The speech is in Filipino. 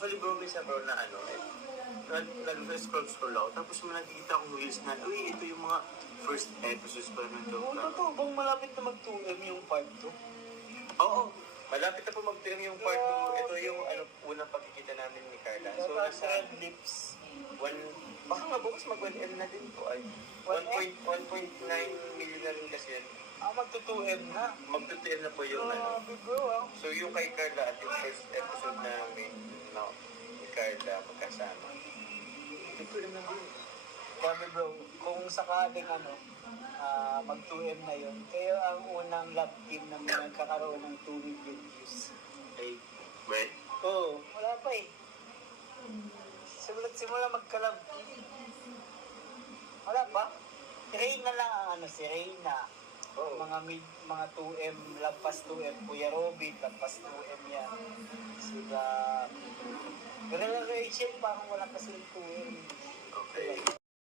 Actually bro, minsan bro na ano, nag-scroll ako, tapos may nakikita akong reels na, uy, ito yung mga first episodes pa naman to. Totoo bang malapit na mag-2M yung part 2? Oo, malapit na po mag-film yung part 2. Ito yung unang pagkikita namin ni Carla. So, nasa Red Lips. baka nga bukas mag-1M na din po ay 1.9 million na rin kasi yan. Mag-2M na. Mag-2M na po yung bro. So yung kay Carla at yung first episode namin ni Carla magkasama. 2M na din. Grabe bro, kung sakaling mag-2M na yun, kayo ang unang love team na may nagkakaroon ng 2 million views. Ay, well? Oo, wala pa eh. Simula magka-love. Wala pa? Si Reyna lang ang si Reyna. Oo. Mga 2M, lampas 2M, Kuya Robin, lampas 2M yan. Sila, pero Rachel, parang wala kasi 2M. Okay.